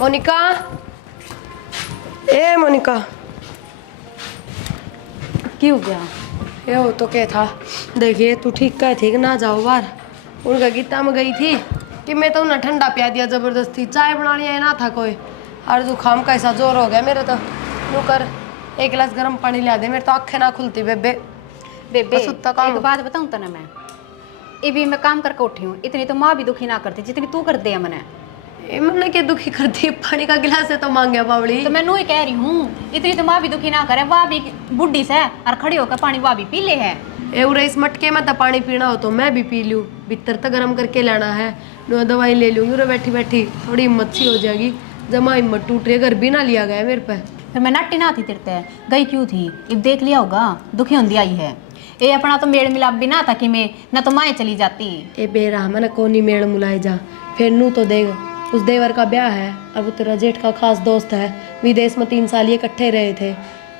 मोनिका, ए मोनिका, क्यों हो गया? ये हो तो क्या था। देखिए तू ठीक कह थी कि ना जाओ बाहर। उनका गीता में गई थी कि मैं तो उन्हें ठंडा पिया दिया जबरदस्ती। चाय बनानी है ना था कोई, और जुकाम का ऐसा जोर हो गया मेरे तो। नू कर एक गिलास गर्म पानी ला दे, मेरे तो आंखें ना खुलती बेबे। बेबे बस उतना काम। एक बात बताऊं तना, मैं ये भी मैं काम करके उठी हूँ, इतनी तो माँ भी दुखी ना करती जितनी तू कर दे मैंने। मैंने क्या दुखी करती है, पानी का गिलास है तो मांग गया बावड़ी। तो मैं नू ही कह रही हूँ, इतनी तो माँ भी दुखी ना करे, वाह भी बुढ़ी से और खड़ी होकर पानी वाह भी पी ले है। एवरे इस मटके में तो पानी पीना हो तो मैं भी पी लूँ, भीतर तो गर्म करके लाना है। नो दवाई ले लूँगी रे बैठी बैठी, थोड़ी हिम्मत सी हो जाएगी। जमा हिम्मत टूट रही है, घर भी ना लिया गया मेरे पे। फिर मैं नट्टी ना थी तिरते गई क्यों थी, अब देख लिया होगा दुखी होंदी आई है। ये अपना तो मेल मिलाप भी ना था कि मैं न तो माए चली जाती। ए बेरा मैंने कोनी मेड़ मुलाए जा, फिर नू तो देख उस देवर का ब्याह है और वो तेरा जेठ का खास दोस्त है। विदेश में 3 साल ये इकट्ठे रहे थे।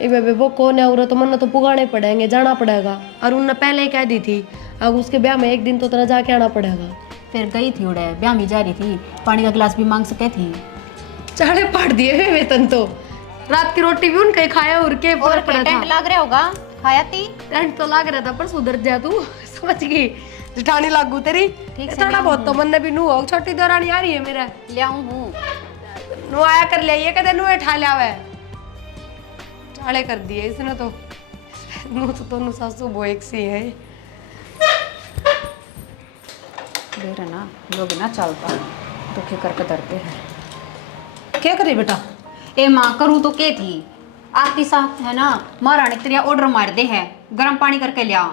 ए बेबे वो कौन है औरत, तो मन तो पुगाने पड़ेंगे, जाना पड़ेगा। और उनने पहले ही कह दी थी अब उसके ब्याह में एक दिन तो तेरा जाके आना पड़ेगा। फिर गई थी उड़े ब्याह में जा रही थी, पानी का गिलास भी मांग सके थी। चाड़े पाट दिए वे वेतन तो, रात की रोटी भी उनके खाया और के और पड़ा था। टेंट लग रहा होगा खाया थी। टेंट तो लग रहा था पर सुधर जा तू, समझ गई जिठानी लागू तेरी। ठीक से थोड़ा बहुत तो मन ने भी नू हो, छोटी दौरानी आ रही है मेरा। ले आऊं हूँ नू आया कर ले, ये कहते नू ठा लिया हुआ है। चाले कर दिए इसने तो। नू सासू वो एक सी है। देर है ना, लोग ना चलता दुखी करके डरते हैं। क्या करे बेटा? ए माँ करूँ तो के थी, आरती साथ है ना महारानी तेरिया ऑर्डर मार दे है, गर्म पानी करके लिया।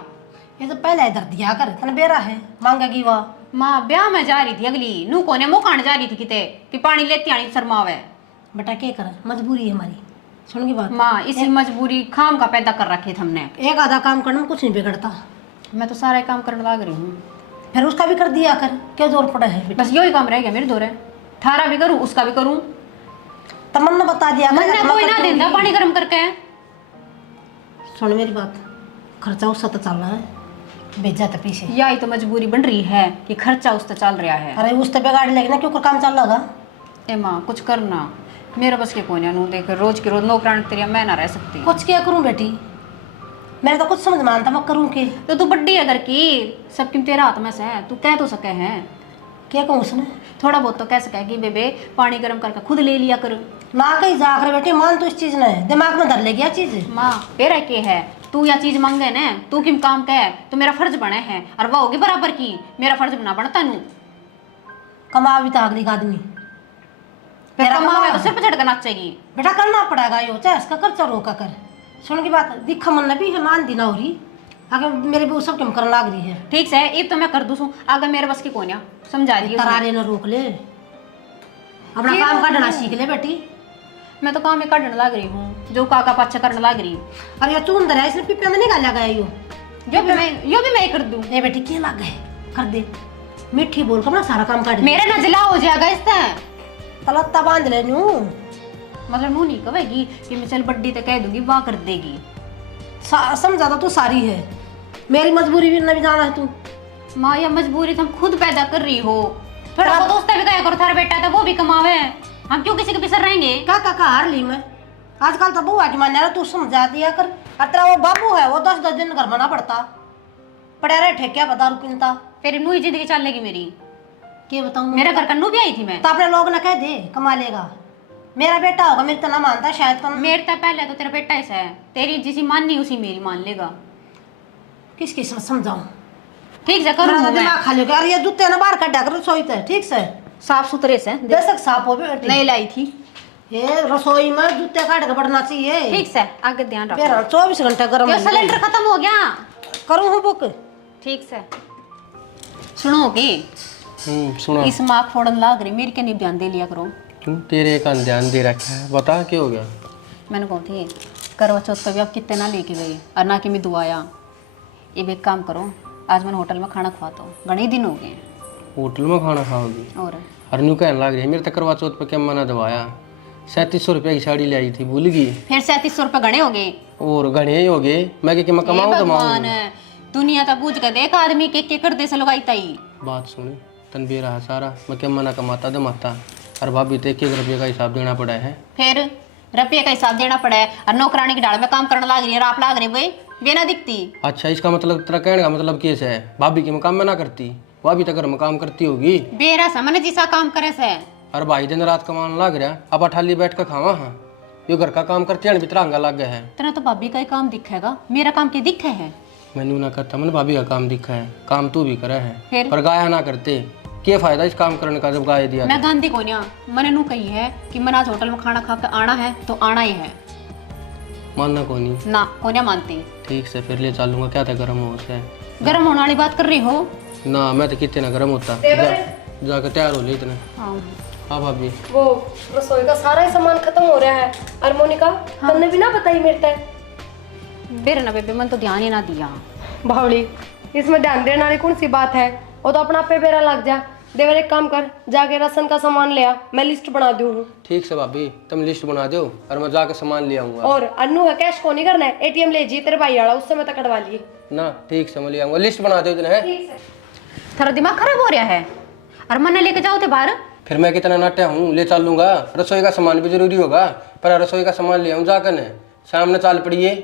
ये तो पहले इधर दिया कर, तने बेरा है मांगेगी वह। माँ ब्याह में जा रही थी अगली, नू कोने मुँह खाने जा रही थी किते कि पानी लेती आनी शर्मावे। बेटा क्या करे, मजबूरी है हमारी, सुन की बात। माँ इसी मजबूरी खाम का पैदा कर रखे थे हमने। एक आधा काम करने में कुछ नहीं बिगड़ता। मैं तो सारा काम करने लग रही हूँ, फिर उसका भी कर दिया कर, क्या जोर पड़ा है बेटा? बस यही काम रह गया मेरे दौरे। थारा भी करूँ उसका भी करूँ, तमन्ना बता दिया कर, मैंने मैं कोई कर ना दूंगी। देता पानी गर्म करके। सुन मेरी बात, खर्चा उससे तो चलना है, भेजा तो पीछे। यही तो मजबूरी बन रही है कि खर्चा उस चल रहा है। अरे उस तो बेगाड़ी लेगी ना, क्यों काम चल रहा? ए माँ कुछ करना, मेरा बस के कोई ना, देख रोज के रोज नौकरानी तेरिया मैं ना रह सकती। कुछ क्या करूं बेटी, मेरे तो कुछ समझ में आता, मैं करूं के? तो तू बड्डी है घर की, सबकी तेरा हाथ में से है, तू कह तो सके है। क्या कहूँ उसने? थोड़ा बहुत तो कह सके कि बेबे पानी गर्म करके खुद ले लिया कर। ना कहीं जा कर बेटी, मान तो इस चीज ने दिमाग में धर लेगी चीज। माँ तेरा के है, तू या चीज मांगे ना, तू किम काम कह तो मेरा फर्ज बने है, और वह होगी बराबर की, मेरा फर्ज बना बनता नू। कमा भी तो अगली का आदमी, फिर कमावे तो सिर पे चढ़ कर नाचेगी। बेटा करना पड़ेगा यो, चाहे इसका खर्चा रोका कर। सुन की बात, दिखा मन भी है, मान दी ना हो रही, आगे मेरे भी सब क्यों करने लग रही है। ठीक से ये तो मैं कर दूँ, आगे मेरे बस की कोई ना समझा दी। तरारे न रोक ले, अपना काम काटना सीख ले बेटी। मैं तो काम में काटने लग रही हूँ, जो काका पाछा करने लग रही। अब ये तू अंदर है, इसने पिप्पे में निकाल लगा यो। यो भी मैं ही कर दूँ। ए बेटी क्या लग गए, कर दे मीठी बोल कर ना, सारा काम काट दे। मेरा नजला हो जाएगा इससे। तलत्ता बांध ले नू, मतलब नू नहीं कहेगी कि मैं चल बड्डी तो कह दूंगी, वाह कर देगी। समझा तो सारी है, मेरी मजबूरी भी न भी जाना है तू। माँ या मजबूरी तुम खुद पैदा कर रही हो, थोड़ा बहुत दोस्त भी कहा करो, थारा बेटा था वो भी कमावे, हम क्यों किसी के पीछे रहेंगे। क्या काका हार ली मैं, आजकल तो बुआ की मान्या तू समझा दिया कर। अतरा वो बाबू है, वो 10-10 दिन घर मना पड़ता, पड़ा रहे ठेकिया बता रुकिनता। फिर नू ही जिंदगी चलेगी मेरी। क्या बताऊँ, मेरा घर का नू भी आई थी मैं तो अपने लोग ना कह दे कमा लेगा, मेरा बेटा होगा, मेरे तो ना मानता शायद। तो मेरे तो पहले तो तेरा बेटा ऐसा है, तेरी जिसी माननी उसी मेरी मान लेगा। किसकी समझाऊं, ठीक से करूँ मैं। दिमाग खा लेगा। अरे ये जूते ना बाहर कटा कर रसोई से, ठीक से साफ सुथरे से दशक साफ हो बेटी। नहीं लाई थी, ये रसोई में जूते काट के बढ़ना चाहिए। ठीक से आगे ध्यान रखो। मेरा 24 घंटा गर्म ये सिलेंडर खत्म हो गया, करूँ हूँ बुक। ठीक से सुनोगी। सुना। इस माँ फोड़न लाग रही, मेरी क्या नहीं ध्यान दे लिया करो। क्यों तेरे का ध्यान दे रखा है, बता क्या हो गया? मैंने कहा थी करवा चौथ का भी आप कितने ना लेके गए, और ना कि मैं दुआया। ये भी एक काम करो, आज मैंने होटल में खाना खवाता हूँ, घने दिन हो गए। होटल में खाना खाओगी? और हरनू कहने लग रही है मेरे तक करवा चौथ पे क्या मना दवाया, 3700 रुपये की साड़ी ले आई थी, भूल गई? फिर 3700 रुपये घने हो गए। और घने ही हो गए, मैं क्या मैं कमाऊँ तो भगवान माऊँ। दुनिया तो बूझ कर देख, आदमी के कर दे से लगाई ताई। बात सुनी तन भी रहा सारा, मैं क्या मना कमाता दमाता। और भाभी तो 1 रुपये का हिसाब देना पड़ा है। फिर रुपये का हिसाब देना पड़ा है और नौकरानी की डाल में काम करने लग रही है, आप लाग रहे भाई बिना दिखती। अच्छा, इसका मतलब तेरा कहने का मतलब कैसे है? भाभी के में काम में ना करती, भाभी तो घर में काम करती होगी। बेरा समझ जिसा काम करे से। और भाई दिन रात कमाने लग रहा, अब अठाली बैठ कर खावा। हाँ, ये घर का काम करते हैं, भीतर अंगा लग गया है। तेरा तो भाभी का ही काम दिखेगा, मेरा काम क्या दिखे है? मैंने ना करता, मैंने भाभी का काम दिखा है, काम तू भी करा है। फिर? पर गाया ना करते, क्या फायदा इस काम करने का जब गाय दिया? मैं गांधी को नहीं, मैंने नू कही है कि मैंने आज होटल में खाना खा के आना है तो आना ही है। मानना को नहीं ना को नहीं मानती। ठीक से फिर ले चलूंगा, क्या था गर्म हो से। गर्म होने वाली बात कर रही हो? ना मैं तो कितने ना गर्म होता। जाकर तैयार हो ले इतने। हाँ भाभी, वो रसोई का सारा ही सामान खत्म हो रहा है। और मोनिका तुमने भी ना बताई मेरे तक। बेरे ना बेबे, मन तो ध्यान ही ना दिया। बावली, इसमें ध्यान देने वाली कौन सी बात है? वो तो अपना पे बेरा लग जा। देवर एक काम कर, जाके राशन का सामान ले आ, मैं लिस्ट बना दूँ। ठीक से भाभी, तुम लिस्ट बना दो और मैं जाकर सामान ले आऊंगा। और अन्नू है, कैश को नहीं करना है, एटीएम ले जी तेरे भाई वाला, उससे मैं तो कटवा लिए ना। ठीक से मैं ले आऊंगा, लिस्ट बना दो इतने है। थारा दिमाग खराब हो रहा है। और मन लेके जाओ थे बाहर। फिर मैं कितना नाट्या हूँ, ले चल लूंगा। रसोई का सामान भी जरूरी होगा, पर रसोई का सामान ले आऊँ जाकर ने। शाम ने चाल पड़िए।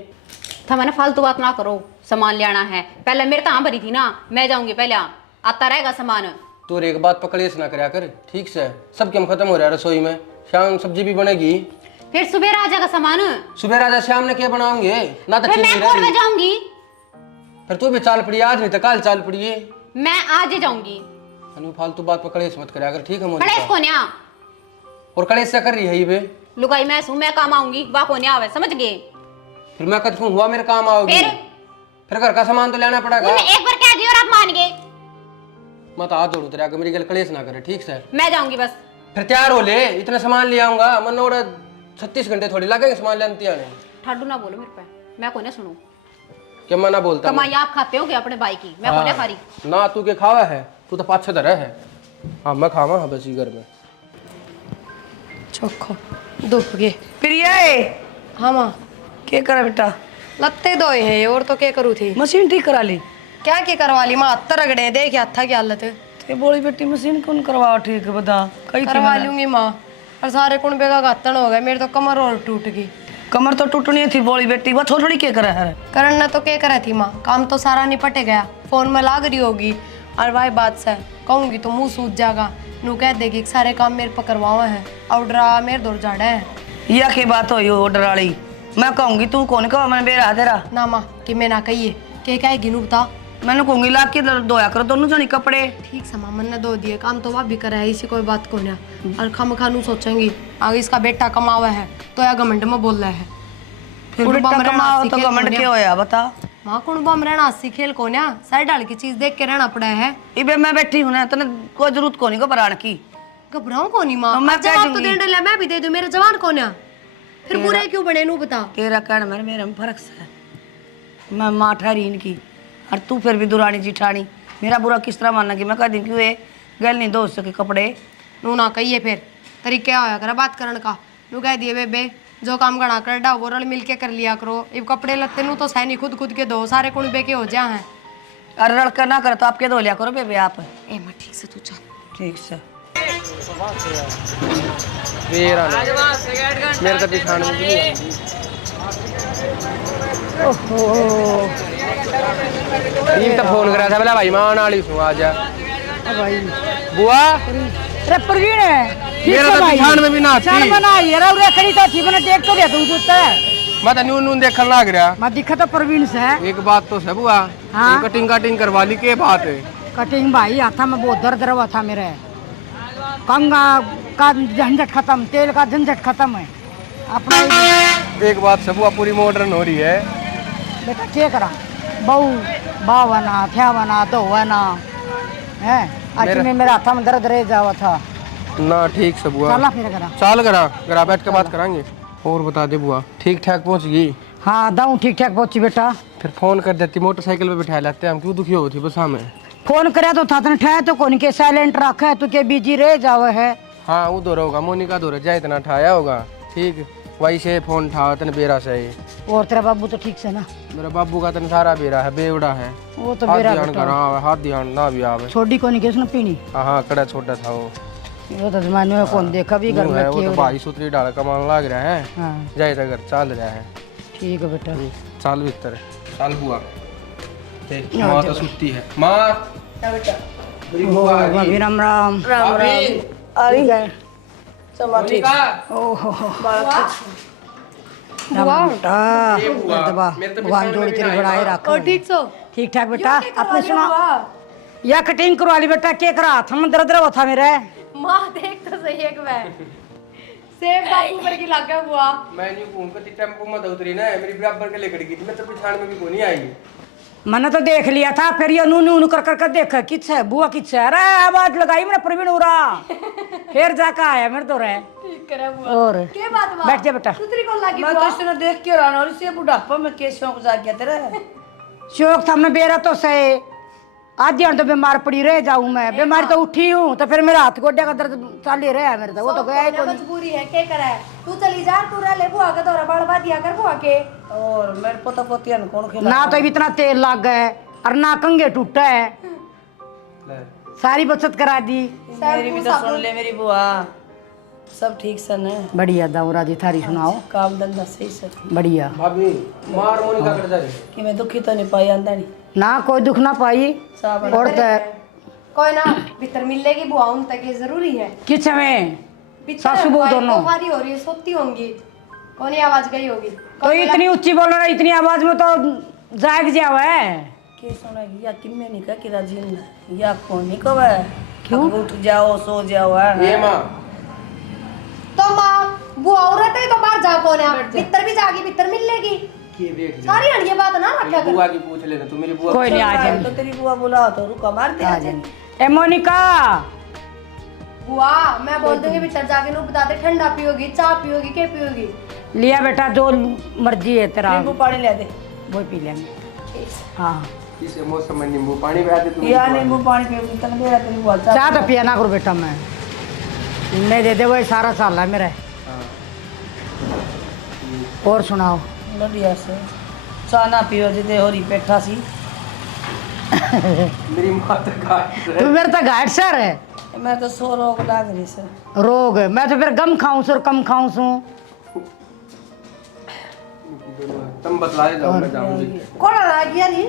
था मैंने फालतू बात ना करो, सामान ले आना है। पहले मेरे तो भरी थी ना, मैं जाऊंगी पहले, आता रहेगा सामान। तो एक बात पकड़े से ना करया कर, ठीक से। सब काम खत्म हो रहा है रसोई में, शाम सब्जी भी बनेगी। फिर सुबह आ जाएगा सामान। सुबह राजा शाम ने क्या बनाओगे ना? तो फिर मैं कौन में जाऊंगी? फिर तू भी चाल पड़ी, आज नहीं तो कल चाल पड़िए। मैं आज ही जाऊंगी। फालतू बात पकड़े से मत करया कर, ठीक है मोनिका? कड़ेस को न्या और कड़े से कर रही है ये बे। लुगाई मैं सू, मैं काम आऊंगी, वाह को न्या आवे, समझ गए? फिर मैं कद हुआ मेरे काम आओगी। फिर घर का सामान तो लेना पड़ेगा। एक बार कह दियो और आप मान गए। मत हाथ जोड़ू तेरा, मेरी गल कलेश ना करे, ठीक से? मैं जाऊंगी बस। फिर तैयार हो ले, इतना सामान ले आऊंगा। मन और 36 घंटे थोड़ी लगेंगे सामान लेने आने। ठाडू ना बोलो मेरे पे, मैं को नहीं सुनू। क्या मना बोलता? कमाई आप खाते हो क्या अपने भाई की? मैं को नहीं खा रही ना। तू के खावा है, तू तो पाछे धरा है। हाँ मैं खावा, हाँ बस घर में चोखो धूप के। प्रिया हाँ माँ, क्या करा बेटा? लत्ते धोए हैं और तो क्या करूँ थी? मशीन ठीक करा ली? क्या करवा ली माँ, हत्थ रगड़े देख हत्था की हालत। ते बोली बेटी मशीन कौन करवाओ ठीक बता। कई करवा लूंगी माँ, और सारे कुंबे का घातन हो गया, मेरे तो कमर और टूट गई। कमर तो टूटनी थी बोली बेटी, वो थोड़ी क्या करा है? करना तो क्या करा थी माँ, काम तो सारा निपट गया, फोन में लाग रही होगी। और भाई बात से कहूंगी तो मुंह सूझ जाएगा, नू कह देगी कि सारे काम मेरे पर करवावा है, ऑर्डर मेरे दौर जाड़ा है। या की बात हो ऑर्डर वाली? मैं कहूंगी तू कौन कहो, मैंने बेरा तेरा ना माँ कि मैं ना कहिए, क्या कहेगी नू बता? मैंने कहूंगी ला के धोया करो दोनों जनी कपड़े। ठीक से माँ, मन ने धो दिए, काम तो वह भी करा है, इसी कोई बात को ना। और खम खानू सोचेंगी आगे इसका बेटा कमावा है तो या घमंड में बोल रहा है। फिर बेटा कमाओ तो घमंड क्या होया बता? माँ कुणबा में रहना हंसी खेल को ना, साइड डाल की चीज देख के रहना पड़ा है। इबे मैं बैठी हूं ना, तने कोई जरूरत को नहीं घबराने की। घबराऊं को नहीं माँ, मैं कह जवाब तो दूंगी। देने ले मैं भी दे दूं, मेरे जवान को ना। फिर बुरे क्यों बने नू बता? तेरा कहना मेरे में फर्क है। मैं माँ ठहरी इनकी और तू फिर भी दुरानी जिठानी, मेरा बुरा किस तरह मानना कि मैं कह दी क्यों ये गल नहीं धो सके कपड़े। नू ना कहिए फिर तरीके होया करा बात करने का। नू कह दिए बेबे जो काम गणा कर डा वो रल मिल के कर लिया करो, इब कपड़े लत्ते नू तो सैनी खुद के दो, सारे कुणबे के हो जा हैं। अरे लड़का ना करे तो आपके धो लिया करो बेबे आप। ए माँ ठीक से तू चल। ठीक से मेरा ना, मेरे तो दिखाने में भी नहीं आती। टीम तो फोन करा था बोला भाई मां नाली सु आ जा भाई बुआ। अरे प्रवीण है मेरा तो दिखाने में भी ना आती। चार बना यार और खड़ी तो थी बना देख तो दे तू जुत्ता मैं तो नून देखने लग रहा। मैं दिखा तो प्रवीण से है। एक बात तो है बुआ, हाँ? कटिंग करवा ली, के बात है? कटिंग भाई हाथा में बहुत दर्द रहा था मेरे, कंगा का झंझट खत्म, तेल का झंझट खत्म है अपना। एक बात है बुआ, पूरी मॉडर्न हो रही है। बेटा क्या करा, बहू बावना थ्यावना धोवना है। आज में मेरा हाथा में दर्द रह जावा था ना। ठीक से बुआ, चला फिर करा चाल करा बैठ के बात करांगे। और बता दे बुआ, ठीक ठाक पहुंच गई? हाँ दाऊ ठीक ठाक पहुंची बेटा। फिर फोन कर देती, मोटरसाइकिल पे बिठा लेते, हम क्यों दुखी हो थी बस हमें। फोन करे तो था तने ठहर तो कौन के साइलेंट रखा है, तू के बिजी रह जावे है। हाँ वो दो होगा, मोनिका दो जाए इतना ठाया होगा। ठीक वही से फोन ठा तन बेरा से। और तेरा बाबू तो ठीक से ना? मेरा बाबू का तन सारा बेरा है, बेवड़ा है। वो तो हाथ बेरा ध्यान करा, हाथ ध्यान ना भी आवे। छोड़ी को नहीं किसने पीनी। हाँ कड़ा छोटा था वो। वो तो जमाने में कौन देखा भी घर यूं में है, वो क्यों तो भाई सूत्री डाल का मान लाग रहा है। हाँ जाए घर चल रहा है। ठीक है बेटा। साल भीतर साल बुआ माँ तो सुती है। माँ मेरी बुआ आ गई। भाभी राम राम। भाभी, अरे गए मोनिका, ओहो बुआ बेटा ये बुआ, दबा मेरे तो भगवान बिस्तर जोड़ी में तेरी भी बढ़ाए ना रख। और ठीक सो ठीक ठाक बेटा अपने सुना या कटिंग करवा ली बेटा के करा था मन दर्द रहा था मेरे। माँ देख तो सही एक मैं सेब बापू पर की लागा बुआ मैं यूं घूम के टेम्पो में उतरी ना, मेरी बराबर के लेकर गई थी। मैं तो पिछाड़ में भी कोई नहीं आई। मैंने तो देख लिया था फिर ये नू नू कर कर देखा किस है बुआ किस है। अरे आवाज लगाई मैंने प्रवीण उरा फिर जाकर आया मेरे तो रहे। ठीक करे बुआ और के बात माँ बैठ जा बेटा। सुतरी कौन लागी मैं तो बुआ इसने देख के हैरान हो रही से बुढ़ापा में के शौक जाग गया तेरा। शौक था मैं बेरा तो सही आज जान तो बीमार पड़ी रह जाऊं मैं। बीमारी तो उठी हूँ तो फिर मेरा हाथ गोड्या का दर्द चाल ही रहा है मेरे तो। वो तो गया ही कोई। मजबूरी है के करे तू चली जा तू रह ले बुआ के तोरा बड़बा दिया कर बुआ के और मेरे पोता पोतिया ने कौन खिला ना तो इतना तेल लग गए और ना कंगे टूटा है। ले। सारी बचत करा दी। मेरी भी तो सुन ले मेरी बुआ सब ठीक सन है। बढ़िया दाऊरा जी थारी सुनाओ। काम धंधा सही से बढ़िया भाभी मार मोनिका कर जा रही। कि मैं दुखी तो नहीं पाई आंदा नहीं ना कोई दुख ना पाई। सावन और तो कोई ना भीतर मिलेगी बुआ उन तक ये जरूरी है किस में भीतर सासू बहू बुआ दोनों। तो भारी हो रही है सोती होंगी कौन आवाज गई होगी तो इतनी ऊंची बोल रहा इतनी आवाज में तो जाग जाओ है। के सुनागी या किन्ने नहीं कहा कि राजीन या कौन नहीं कहा क्यों उठ जाओ सो जाओ ये माँ तो माँ बुआ औरत है तो बाहर जा कौन है भीतर भी जागी भीतर मिल लेगी के बैठ जा। सारी हड़िए बात ना रखा मेरी बुआ की पूछ लेना तू। मेरी बुआ कोई नहीं आ जाएंगे तो तेरी बुआ बुला तो रुका मारते आ जाएंगे। ए मोनिका बुआ मैं बोल दूंगी भीतर जाके नु बता दे ठंडा पियोगी चाय पियोगी क्या पियोगी लिया बेटा जो मर्जी है तेरा नींबू पानी ले दे वो पी लेंगे। हाँ इसे मौसम में नींबू पानी बहा दे तू। या नींबू पानी पे तन दे तेरी बुआ चाह चाह तो पिया ना करो बेटा मैं दे दे वही सारा साल है मेरा। और सुनाओ। बढ़िया से चाह ना पियो जिते हो रही पेठा सी मेरी माँ तो घाट तू मेरे तो घाट सर है मैं तो सो रोग लाग रही से रोग है। मैं तो फिर गम खाऊं सर कम खाऊं सू। तुम बतलाए जाओ मैं जाऊंगी। कौन आ गया नी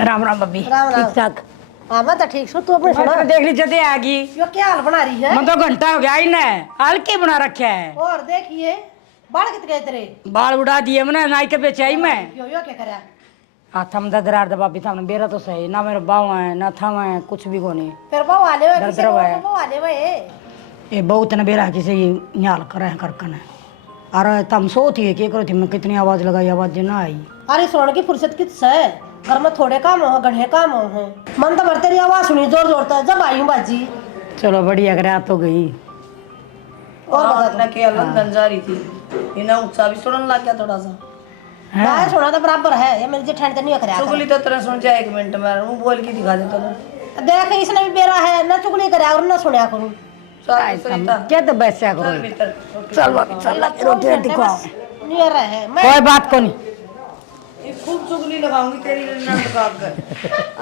राम राम बब्बी राम राम। ठीक ठाक। हाँ मैं तो ठीक सू तू अपने सुना मैं तो देख ली जदे आ गई। यो क्या हाल बना रही है मैं तो घंटा हो गया इन्हें हल्के बना रखे है। और देखिए बाल कित गए तेरे बाल उड़ा दिए मैंने नाई के बेचाई मैं। यो क्या करा हाथ हम दरार दबा भी था बेरा तो सही ना मेरे बाव है ना था मैं कुछ भी को नहीं। फिर बहु आले हुए दर्द किसी रवा है। को बहु आले हुए ये बहुत ने बेरा किसी न्याल करे करकन है। अरे तम सोती है क्या करो थी मैं कितनी आवाज लगाई आवाज ना आई। अरे सोने की फुर्सत किस है घर में थोड़े काम हो गढ़े काम हो मन तो भर तेरी आवाज सुनी जोर जोर तो जब आई हूँ बाजी। चलो बढ़िया करे आ तो गई। और बता अपना के लंदन जा रही थी इना ऊंचा भी सुनने लग गया थोड़ा सा ना सोना तो बराबर है ये मेरी जेठानी तो नहीं करे चुगली तो तरह सुन जाए 1 मिनट में मुंह बोल के दिखा देता ना देख इसने भी बेरा है न चुगली करे और न सुनया करूँ चल सही था क्या तो बैसा चल करो। भीतर चल बाबी चल रोटी रोटी खाओ। नहीं रहे मैं कोई बात को नहीं। ये खूब चुगली लगाऊंगी तेरी नंद का कर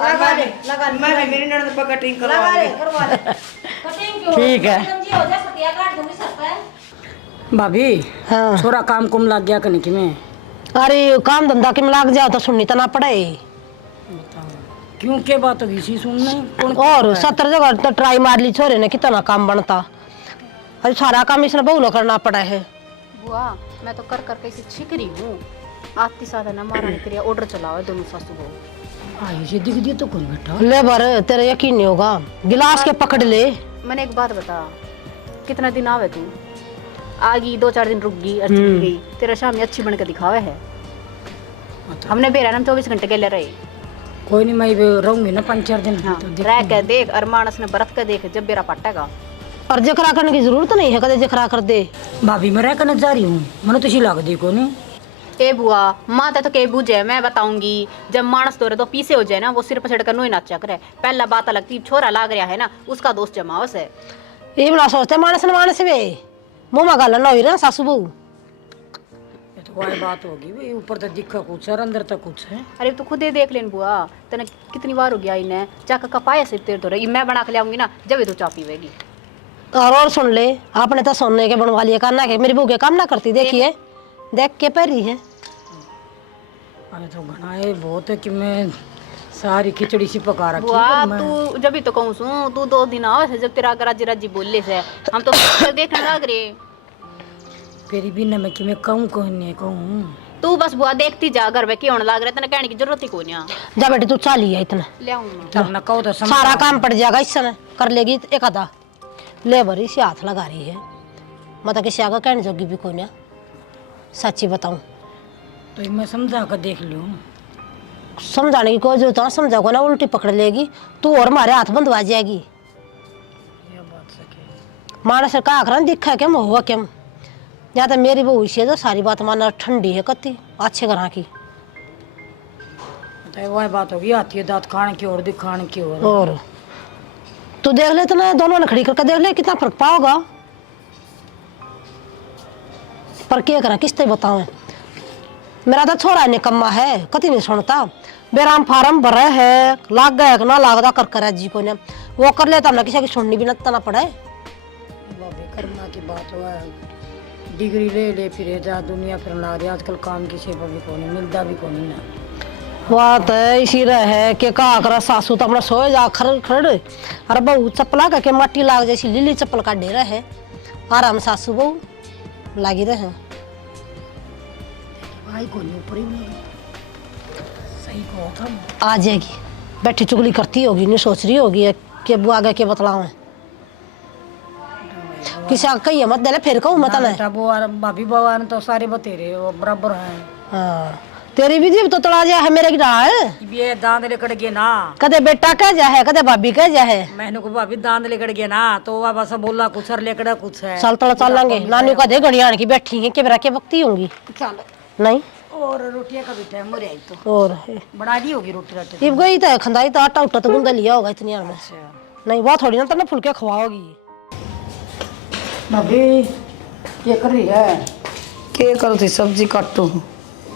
लगा ले लगा ले मैं मेरी नंद पर कटिंग लगा करवा ले करवा ले ठीक है भाभी। हाँ छोरा काम कुम लग गया कहीं कि में अरे काम धंधा के में लाग जाओ तो सुननी तो ना पड़े क्यों के बात होगी सी सुनने कौन। और 70 जगह तो ट्राई मार ली छोरे ने कितना काम बनता अरे सारा काम इसने बहु करना पड़ा है। बुआ मैं तो कर करके इसे छिक रही हूँ आती साधा ना मारा नहीं करिया ऑर्डर चलाओ है दोनों सासू को आई से दिख दिया तो कौन बेटा। ले बर तेरा यकीन नहीं होगा गिलास के पकड़ ले। मैंने एक बात बता कितना दिन आवे तू आ गई 2-4 दिन रुक गई और चली गई तेरा शाम में अच्छी बन के दिखावे है। हमने बेरा हम 24 घंटे के ले रहे कोई नहीं मैं रहूंगी ना 5-4 दिन। हाँ तो रह के देख और मानस ने बरत के देख जब बेरा पटेगा और जखरा करने की जरूरत नहीं है कदे जखरा कर दे। भाभी मैं रह करने जा रही हूँ मैंने तो लग दी को नहीं। ए बुआ माता तो के बुझे मैं बताऊंगी जब मानस तोरे तो पीछे हो जाए ना वो सिर पर चढ़कर नोई नाचा करे पहला बात लगती छोरा लाग रहा है ना उसका दोस्त जमावस है। ये बड़ा सोचते मानस न मानस वे मुँह में गाला ना हुई ना सासू बहू। ये तो कोई बात होगी भाई ऊपर तो दिखा कुछ और अंदर तो कुछ है। अरे तू खुद ही देख लेन बुआ तने कितनी बार हो गया इन्हें चाका कपाया से तेरे तो रही मैं बना के लाऊंगी ना जब तू चा पीवेगी। और सुन ले, आपने तो सोने के बनवा लिए करना के, मेरी बहू के काम ना करती, देखिए देख के पैरी है। अरे तो बनाए बहुत है कि मैं सारी खिचड़ी सी पका रखी बुआ तू जब भी तो कहूँ सू तू 2 दिन आओ से, जब तेरा राजी राजी बोले से हम तो देखने लग रहे। फिर भी न मैं कि मैं कहूँ कहने कहूँ तू बस बुआ देखती जा, घर में क्यों लग रहा, तेने कहने की जरूरत ही कोई नहीं। जा बेटी तू चाली है इतना, ले आऊँ जब न कहो तो समझ सारा काम पड़ जाएगा इस समय, कर लेगी एक आधा। लेबर इसे हाथ लगा रही है, मतलब किसी आगे कहने जोगी भी कोई नहीं, सच्ची बताऊं तो मैं समझा कर देख लूँ। समझाने की कोई जरूरत है, समझाओ ना उल्टी पकड़ लेगी तू और हमारे हाथ बंधवा जाएगी। माना से कहा कर दिखा क्या हुआ क्या, या तो मेरी बहू इसी है जो सारी बात माना ठंडी है कत्ती अच्छे घर की। तो वह बात होगी हाथी है दांत खाने की और दिखाने की और तू देख ले, इतना दोनों ने खड़ी करके देख ले कितना फर्क पाओगा। पर क्या करा किस तरह बताऊं, मेरा तो छोरा निकम्मा है, कति नहीं सुनता। बेराम फार्म भरे है, लाग गया ना लागदा कर कर जी को ने वो कर लेता ना, किसी की सुननी भी ना पड़े। करना की बात हुआ है, डिग्री ले ले फिर जा दुनिया फिर ला रही आजकल, काम किसी पर भी को नहीं मिलता भी को नहीं ना। बात है इसी रहे कि का करा, सासू तो अपना सोए जा खड़ खड़, अरे बहू चप्पला करके मट्टी लाग जैसी लीली चप्पल का डेरा है, आराम सासू बहू लागी रहे। भाई को नहीं ऊपर ही नहीं सही को था आ जाएगी, बैठी चुगली करती होगी, नहीं सोच रही होगी कि बुआ आगे के बतलाऊं किसी आगे कही मत दे, फिर कहूँ मत ना। वो भाभी बाबा ने तो सारे बतेरे वो बराबर हैं। हाँ तेरी भी जीव तो तड़ा जा है मेरे की रहा है, ये दांत लेकर गए ना, कदे बेटा कह जा है कदे भाभी कह जा है। मैंने को भाभी दांत लेकर गए ना तो वह बस बोला कुछ और लेकर कुछ है। चल तड़ा चल लेंगे, नानी का दे घड़ियाण की बैठी है कि मेरा के वक्ती होंगी नहीं। और रोटियां का भी टाइम हो रहा है तो और बना दी होगी रोटी राटी। इब गई तो खंदाई तो आटा उटा तो गुंदा लिया होगा इतनी में, नहीं वो थोड़ी ना तो ना फुलके खवाओगी। भाभी क्या कर रही है? क्या करो थी सब्जी काटो,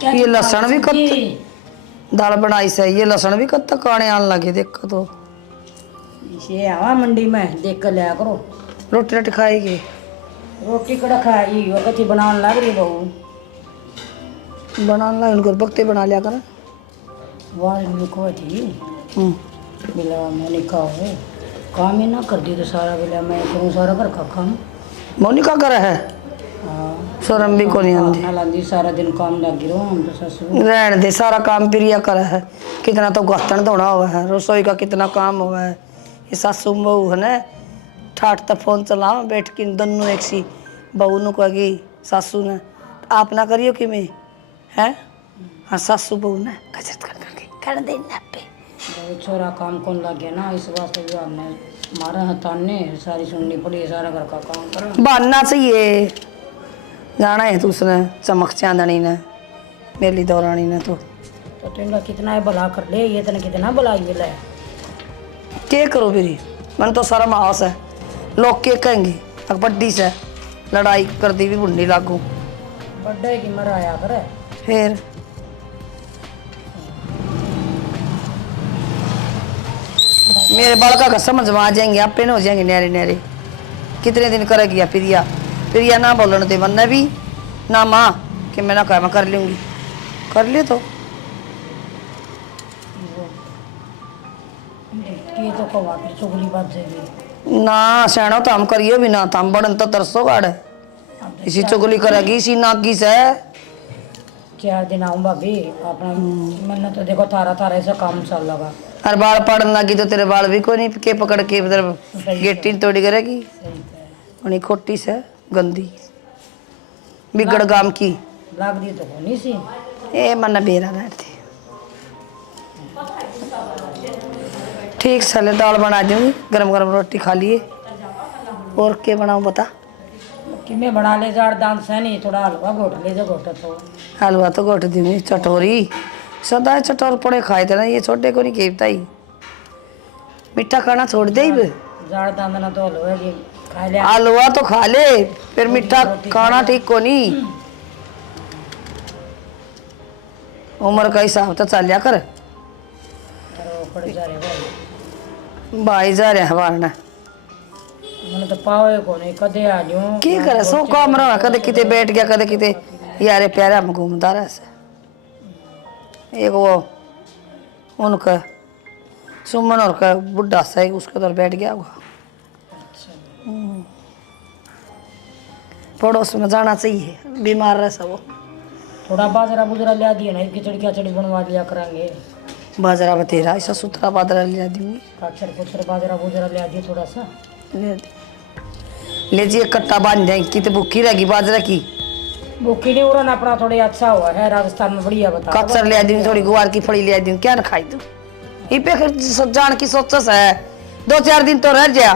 ये लहसुन भी कत दाल बनाई से, ये लहसुन भी कत काने आने लगे देखो तो। ये आवा मंडी में देख कर लिया करो। रोटी राटी खाएगी? रोटी कड़ा खाई वो कथी बनाने लग रही बहू, बनाने लग उनको बक्ते बना लिया कर। वाह निको थी बिला मैंने कहा काम ही ना कर दी तो सारा बिला मैं करूँ सारा घर का काम। मोनिका कर है शर्म भी को नहीं आती, सारा दिन काम लगी रहो हम तो ससुर रहने दे, सारा काम प्रिया कर है। कितना तो गस्तन धोना हुआ है, रसोई का कितना काम हुआ है। ये सासू बहू है ना ठाठ तक फोन चलाओ बैठ के दोनों एक सी, बहू ने कहेगी सासू ने आप ना करियो कि मैं है, हाँ सासू बहू ने कसरत कर देना पे छोरा काम कौन लग गया ना, इस वास्ते भी हमने मारा हताने सारी सुननी पड़ी, सारा घर का काम करा बनना चाहिए। जाना है तो उसने चमक चांदनी ने मेली दौरानी ने तो तुमका कितना भला कर ले, ये तने कितना भला ये ले क्या करो फिर। मन तो शर्म आस है, लोग क्या कहेंगे बड्डी से लड़ाई कर दी भी बुढ़ी लागू बड्डे की मराया करे फिर। मेरे बालका का समझ में आ जाएंगे, आपे हो जाएंगे न्यारे न्यारे। कितने दिन करेगी या प्रिया ना बोलने दे मन भी ना माँ कि मैं ना कहा मैं कर लूँगी, कर ले तो ये तो कवा फिर चुगली बात जाएगी ना सैनो तो हम करियो भी ना, तो हम बड़न तो तरसो गाड़ इसी चुगली करेगी इसी नागी से। 4 दिन आऊँ भाभी अपना मैंने तो देखो थारा थारा ऐसा काम चल लगा, और बाल पड़न लगी तो तेरे बाल भी कोई नहीं के पकड़ के गेटी तोड़ी करेगी उन्हीं खोटी से गंदी बिगड़ गाम की लाग दी तो नहीं सी ए मन बेरा रहती। ठीक चले दाल बना दूंगी, गरम गरम रोटी खा लिए। और क्या बनाऊं बता? कि मैं बना ले जार दाल से नहीं, थोड़ा हलवा घोट ले जो घोटा तो हलवा तो घोट दूंगी। चटोरी सदा चटोर पड़े खाए थे ना, ये छोटे को नहीं खेपता ही, मीठा खाना छोड़ दे जार दाना तो हलवा खा ले, हलवा तो खा ले फिर मीठा खाना ठीक को नहीं। उम्र का हिसाब तो चल जा कर भाई जा रहे हैं बारना मैंने तो पावे को नहीं कदे आ जाऊं की करे सो काम रहा कदे किते बैठ गया कदे किते यारे प्यारे हम घूमता रहे से एक वो उनका सुमन और का बुढ़ा सा है उसके उधर बैठ गया हुआ पड़ोस में जाना चाहिए बीमार रहे सब वो थोड़ा बाजरा बुजरा लिया दिया ना खिचड़ी खिचड़ी बनवा लिया करेंगे बाजरा बतेरा ऐसा सुथरा बाजरा ले दूंगी काचर कुचर बाजरा बुजरा लिया दिए थोड़ा सा ले जी कट्टा बांध देंगे कितने भूखी रहेगी बाजरा की भूखी नहीं उड़न अपना थोड़ी अच्छा हुआ है राजस्थान में बढ़िया बता कच्चर ले दूंगी थोड़ी गुआर की फड़ी ले दूंगी क्या ना खाई तू ये पे जान की सोचस है 2-4 दिन तो रह जा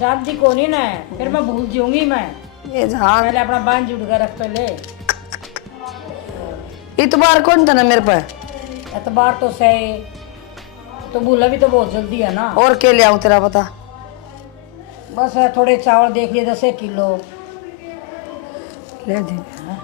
जानती को नहीं ना फिर मैं भूल जाऊंगी मैं ये जहाँ पहले अपना बांध जुड़ कर रख ले इतबार कौन था ना मेरे पे एतबार तो सही तो भूला भी तो बहुत जल्दी है ना और क्या ले आऊं तेरा पता बस थोड़े चावल देख लिए 10 किलो ले दूंगी